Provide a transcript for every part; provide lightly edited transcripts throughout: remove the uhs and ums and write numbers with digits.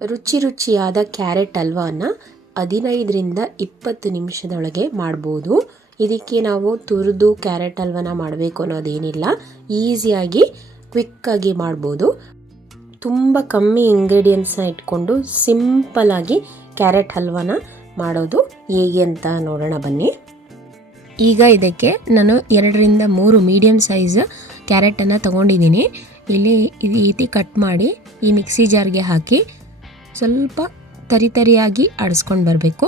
ರುಚಿಯಾದ ಕ್ಯಾರೆಟ್ ಹಲ್ವಾನ 15ರಿಂದ 20 ನಿಮಿಷದೊಳಗೆ ಮಾಡ್ಬೋದು. ಇದಕ್ಕೆ ನಾವು ತುರಿದು ಕ್ಯಾರೆಟ್ ಹಲ್ವಾನ ಮಾಡಬೇಕು ಅನ್ನೋದೇನಿಲ್ಲ, ಈಸಿಯಾಗಿ ಕ್ವಿಕ್ಕಾಗಿ ಮಾಡ್ಬೋದು. ತುಂಬ ಕಮ್ಮಿ ಇಂಗ್ರೀಡಿಯೆಂಟ್ಸ್ನ ಇಟ್ಕೊಂಡು ಸಿಂಪಲ್ಲಾಗಿ ಕ್ಯಾರೆಟ್ ಹಲ್ವಾನ ಮಾಡೋದು ಹೇಗೆ ಅಂತ ನೋಡೋಣ ಬನ್ನಿ. ಈಗ ಇದಕ್ಕೆ ನಾನು 2ರಿಂದ 3 ಮೀಡಿಯಮ್ ಸೈಜ್ ಕ್ಯಾರೆಟನ್ನು ತಗೊಂಡಿದ್ದೀನಿ. ಇಲ್ಲಿ ಈ ರೀತಿ ಕಟ್ ಮಾಡಿ ಈ ಮಿಕ್ಸಿ ಜಾರ್ಗೆ ಹಾಕಿ ಸ್ವಲ್ಪ ತರಿಯಾಗಿ ಆಡಿಸ್ಕೊಂಡು ಬರಬೇಕು.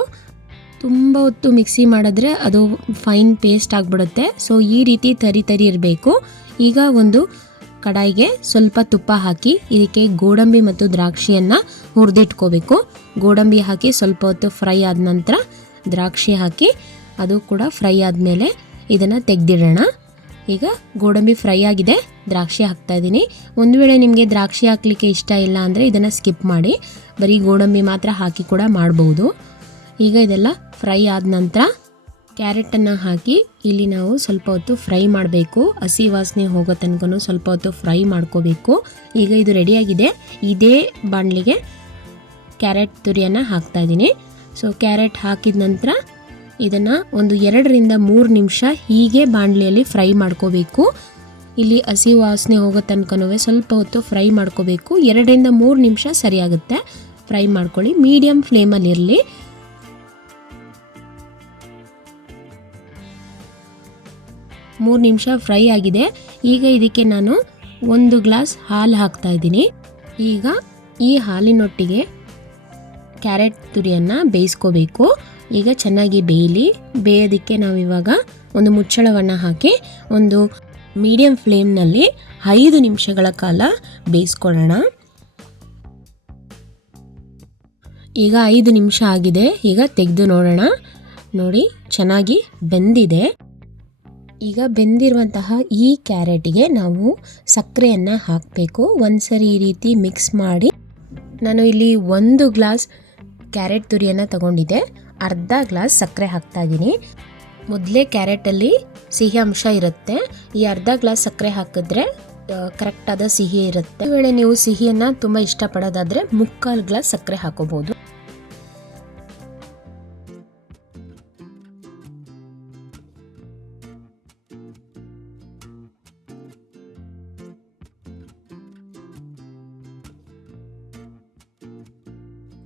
ತುಂಬ ಹೊತ್ತು ಮಿಕ್ಸಿ ಮಾಡಿದ್ರೆ ಅದು ಫೈನ್ ಪೇಸ್ಟ್ ಆಗಿಬಿಡುತ್ತೆ. ಸೊ ಈ ರೀತಿ ತರಿ ಇರಬೇಕು. ಈಗ ಒಂದು ಕಡಾಯಿಗೆ ಸ್ವಲ್ಪ ತುಪ್ಪ ಹಾಕಿ ಇದಕ್ಕೆ ಗೋಡಂಬಿ ಮತ್ತು ದ್ರಾಕ್ಷಿಯನ್ನು ಹುರಿದಿಟ್ಕೋಬೇಕು. ಗೋಡಂಬಿ ಹಾಕಿ ಸ್ವಲ್ಪ ಹೊತ್ತು ಫ್ರೈ ಆದ ನಂತರ ದ್ರಾಕ್ಷಿ ಹಾಕಿ ಅದು ಕೂಡ ಫ್ರೈ ಆದಮೇಲೆ ಇದನ್ನು ತೆಗೆದಿಡೋಣ. ಈಗ ಗೋಡಂಬಿ ಫ್ರೈ ಆಗಿದೆ, ದ್ರಾಕ್ಷಿ ಹಾಕ್ತಾ ಇದ್ದೀನಿ. ಒಂದು ವೇಳೆ ನಿಮಗೆ ದ್ರಾಕ್ಷಿ ಹಾಕಲಿಕ್ಕೆ ಇಷ್ಟ ಇಲ್ಲ ಅಂದರೆ ಇದನ್ನು ಸ್ಕಿಪ್ ಮಾಡಿ, ಬರೀ ಗೋಡಂಬಿ ಮಾತ್ರ ಹಾಕಿ ಕೂಡ ಮಾಡ್ಬೋದು. ಈಗ ಇದೆಲ್ಲ ಫ್ರೈ ಆದ ನಂತರ ಕ್ಯಾರೆಟನ್ನು ಹಾಕಿ ಇಲ್ಲಿ ನಾವು ಸ್ವಲ್ಪ ಹೊತ್ತು ಫ್ರೈ ಮಾಡಬೇಕು. ಹಸಿ ವಾಸನೆ ಹೋಗೋ ತನಕ ಸ್ವಲ್ಪ ಹೊತ್ತು ಫ್ರೈ ಮಾಡ್ಕೋಬೇಕು. ಈಗ ಇದು ರೆಡಿಯಾಗಿದೆ. ಇದೇ ಬಾಣಲಿಗೆ ಕ್ಯಾರೆಟ್ ತುರಿಯನ್ನು ಹಾಕ್ತಾ ಇದ್ದೀನಿ. ಸೊ ಕ್ಯಾರೆಟ್ ಹಾಕಿದ ನಂತರ ಇದನ್ನು ಒಂದು 2ರಿಂದ 3 ನಿಮಿಷ ಹೀಗೆ ಬಾಣಲಿಯಲ್ಲಿ ಫ್ರೈ ಮಾಡ್ಕೋಬೇಕು. ಇಲ್ಲಿ ಹಸಿ ವಾಸನೆ ಹೋಗೋ ತನಕನೂ ಸ್ವಲ್ಪ ಹೊತ್ತು ಫ್ರೈ ಮಾಡ್ಕೋಬೇಕು. 2ರಿಂದ 3 ನಿಮಿಷ ಸರಿಯಾಗುತ್ತೆ. ಫ್ರೈ ಮಾಡ್ಕೊಳ್ಳಿ, ಮೀಡಿಯಮ್ ಫ್ಲೇಮಲ್ಲಿ ಇರಲಿ. ಮೂರು ನಿಮಿಷ ಫ್ರೈ ಆಗಿದೆ. ಈಗ ಇದಕ್ಕೆ ನಾನು 1 ಗ್ಲಾಸ್ ಹಾಲು ಹಾಕ್ತಾ ಇದ್ದೀನಿ. ಈಗ ಈ ಹಾಲಿನೊಟ್ಟಿಗೆ ಕ್ಯಾರೆಟ್ ತುರಿಯನ್ನು ಬೇಯಿಸ್ಕೋಬೇಕು. ಈಗ ಚೆನ್ನಾಗಿ ಬೇಯೋದಕ್ಕೆ ನಾವು ಇವಾಗ ಒಂದು ಮುಚ್ಚಳವನ್ನು ಹಾಕಿ ಒಂದು ಮೀಡಿಯಂ ಫ್ಲೇಮ್ನಲ್ಲಿ 5 ನಿಮಿಷಗಳ ಕಾಲ ಬೇಯಿಸ್ಕೊಳ್ಳೋಣ. ಈಗ 5 ನಿಮಿಷ ಆಗಿದೆ. ಈಗ ತೆಗೆದು ನೋಡೋಣ. ನೋಡಿ, ಚೆನ್ನಾಗಿ ಬೆಂದಿದೆ. ಈಗ ಬೆಂದಿರುವಂತಹ ಈ ಕ್ಯಾರೆಟಿಗೆ ನಾವು ಸಕ್ಕರೆಯನ್ನು ಹಾಕಬೇಕು. ಒಂದ್ಸರಿ ಈ ರೀತಿ ಮಿಕ್ಸ್ ಮಾಡಿ, ನಾನು ಇಲ್ಲಿ 1 ಗ್ಲಾಸ್ ಕ್ಯಾರೆಟ್ ತುರಿಯನ್ನು ತಗೊಂಡಿದ್ದೆ, ಅರ್ಧ ಗ್ಲಾಸ್ ಸಕ್ಕರೆ ಹಾಕ್ತಾ ಇದ್ದೀನಿ. ಮೊದಲೇ ಕ್ಯಾರೆಟಲ್ಲಿ ಸಿಹಿ ಅಂಶ ಇರುತ್ತೆ. ಈ ಅರ್ಧ ಗ್ಲಾಸ್ ಸಕ್ಕರೆ ಹಾಕಿದ್ರೆ ಕರೆಕ್ಟಾದ ಸಿಹಿ ಇರುತ್ತೆ. ಈ ವೇಳೆ ನೀವು ಸಿಹಿಯನ್ನು ತುಂಬ ಇಷ್ಟಪಡೋದಾದರೆ 3/4 ಗ್ಲಾಸ್ ಸಕ್ಕರೆ ಹಾಕೋಬಹುದು.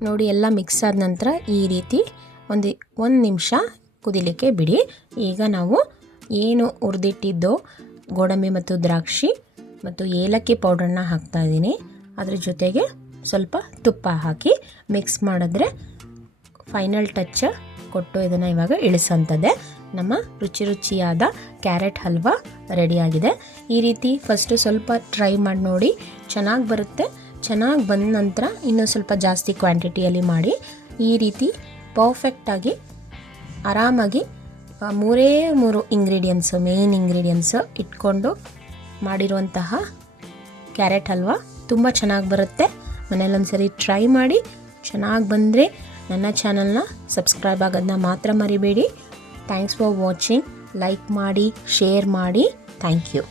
ನೋಡಿ, ಎಲ್ಲ ಮಿಕ್ಸ್ ಆದ ನಂತರ ಈ ರೀತಿ ಒಂದು ನಿಮಿಷ ಕುದಿಲಿಕ್ಕೆ ಬಿಡಿ. ಈಗ ನಾವು ಏನು ಹುರಿದಿಟ್ಟಿದ್ದೋ ಗೋಡಂಬಿ ಮತ್ತು ದ್ರಾಕ್ಷಿ ಮತ್ತು ಏಲಕ್ಕಿ ಪೌಡ್ರನ್ನ ಹಾಕ್ತಾ ಇದ್ದೀನಿ. ಅದ್ರ ಜೊತೆಗೆ ಸ್ವಲ್ಪ ತುಪ್ಪ ಹಾಕಿ ಮಿಕ್ಸ್ ಮಾಡಿದ್ರೆ ಫೈನಲ್ ಟಚ್ ಕೊಟ್ಟು ಇದನ್ನು ಇವಾಗ ಇಳಿಸೋಂಥದ್ದೇ. ನಮ್ಮ ರುಚಿಯಾದ ಕ್ಯಾರೆಟ್ ಹಲ್ವಾ ರೆಡಿಯಾಗಿದೆ. ಈ ರೀತಿ ಫಸ್ಟು ಸ್ವಲ್ಪ ಟ್ರೈ ಮಾಡಿ ನೋಡಿ, ಚೆನ್ನಾಗಿ ಬರುತ್ತೆ. ಚೆನ್ನಾಗಿ ಬಂದ ನಂತರ ಇನ್ನೂ ಸ್ವಲ್ಪ ಜಾಸ್ತಿ ಕ್ವಾಂಟಿಟಿಯಲ್ಲಿ ಮಾಡಿ. ಈ ರೀತಿ ಪರ್ಫೆಕ್ಟಾಗಿ ಆರಾಮಾಗಿ 3 ಇಂಗ್ರೀಡಿಯೆಂಟ್ಸು, ಮೇನ್ ಇಂಗ್ರೀಡಿಯೆಂಟ್ಸು ಇಟ್ಕೊಂಡು ಮಾಡಿರುವಂತಹ ಕ್ಯಾರೆಟ್ ಹಲ್ವಾ ತುಂಬ ಚೆನ್ನಾಗಿ ಬರುತ್ತೆ. ಮನೇಲೊಂದ್ಸರಿ ಟ್ರೈ ಮಾಡಿ. ಚೆನ್ನಾಗಿ ಬಂದರೆ ನನ್ನ ಚಾನಲ್ನ ಸಬ್ಸ್ಕ್ರೈಬ್ ಆಗೋದನ್ನ ಮಾತ್ರ ಮರಿಬೇಡಿ. Thanks for watching. ಲೈಕ್ ಮಾಡಿ, ಶೇರ್ ಮಾಡಿ. Thank you.